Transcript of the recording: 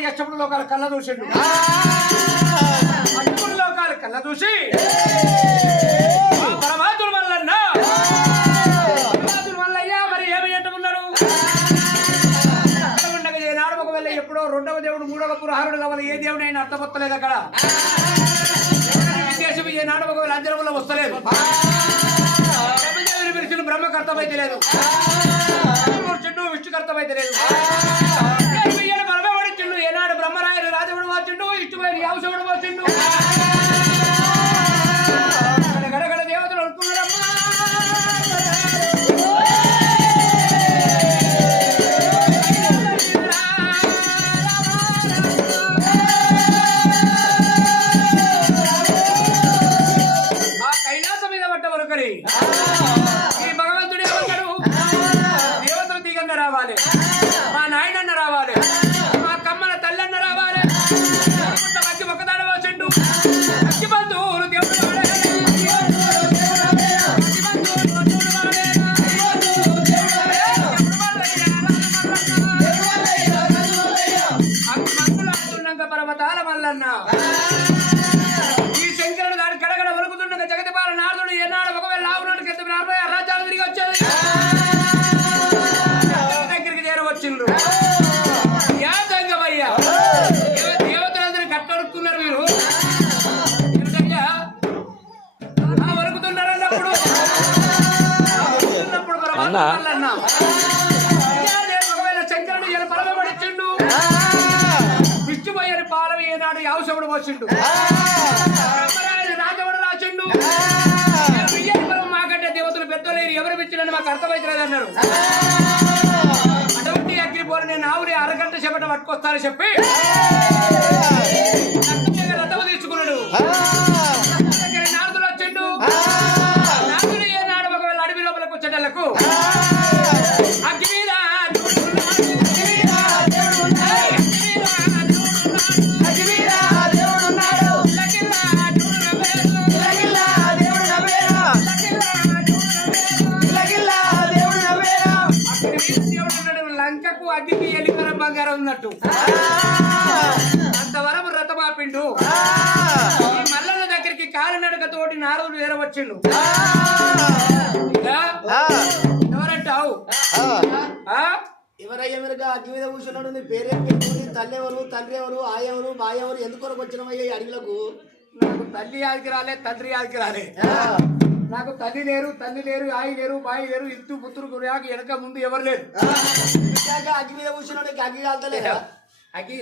ఉన్నటువంటి అష్టముడు లోకాల కళ్ళ చూసిండు అష్టముడు లోకాల కళ్ళ చూసి పరమాత్ముడు మల్లన్న పరమాత్ముడు మల్లయ్య మరి ఏమి అంటున్నాడు ఉండగా ఏనాడు ఒకవేళ ఎప్పుడో రెండవ దేవుడు మూడవ పురహారుడు కావాలి ఏ దేవుడు అయినా అర్థమొత్తలేదు అక్కడ దేశం ఏనాడు ఒకవేళ అంజనంలో వస్తలేదు పిలిచిన బ్రహ్మకు అర్థమైతే లేదు చెట్టు విష్ణుకు అర్థమైతే లేదు పరమేవాడిచ్చిండు ఏనాడు బ్రహ్మరాయుడు రాజవుడు వచ్చిండు ఇష్టమైన యావశవుడు వచ్చిండు గడగడ దేవతలు అనుకున్నాడమ్మా ఆ కైలాసం మీద పట్ట వరకరి ఈ భగవంతుడు ఏమన్నాడు దేవతలు దిగన్న రావాలి మా నాయనన్న రావాలి మా కమ్మల తల్లన్న రావాలి మధ్య ఒకదాని వచ్చిండు అగ్గి బంధువులు దేవుడు అంటున్నాక పర్వతాల మల్లన్న ఈ శంకరుడు దాని కడగడ వలుకుతుండగా జగతి పాల నారదుడు ఏనాడు ఒకవేళ లావునాడు కింద 40 రాజ్యాలు తిరిగి వచ్చేది దగ్గరికి చేరవచ్చిండ్రు యాదంగమయ్యా దేవతలందరూ కట్టొరుకున్నారు మీరు వరుకుతున్నారు అన్నప్పుడు ఒకవేళ శంకరుడు ఈయన పరమపడిచ్చిండు విష్ణుమయ్యని పాలవి ఏనాడు యావశవుడు వచ్చిండు రాజవుడు రాచిండు మాకంటే దేవతలు పెద్దలేరు ఎవరు పిచ్చినని మాకు అర్థమైతలేదు అన్నారు అటువంటి అగ్నిపోరు నేను ఆవుని అరగంట చెప్పట పట్టుకొస్తానని చెప్పి రథము తీసుకున్నాడు నారదులు వచ్చిండు నారదుడు ఏనాడు ఒకవేళ అడవి లోపలికి వచ్చేటలకు అగ్ని మీద లంకకు అగ్నికి ఎలికర బంగారం ఉన్నట్టు అంతవరం రథమాపిండు ఈ మల్లన్న దగ్గరికి కాలినడకతోటి నారదుడు చేరవచ్చిండు ఎవరంటావు ఎవరయ్య మీరుగా అగ్గి మీద కూర్చున్నాడు నీ పేరెత్తి తల్లెవరు తండ్రి ఎవరు ఆయెవరు బాయెవరు ఎందుకొరకు వచ్చినవయ్యా ఈ అడవిలకు నాకు తల్లి యాదికి రాలే తండ్రి యాదికి రాలే నాకు తల్లి లేరు తల్లి లేరు ఆయి లేరు బాయి లేరు ఇత్తు పుత్రుడు గురాకు వెనక ముందు ఎవరు లేరు అగ్గి మీద కూర్చున్నాడు అగ్గి కాల్తలేదా అగ్గి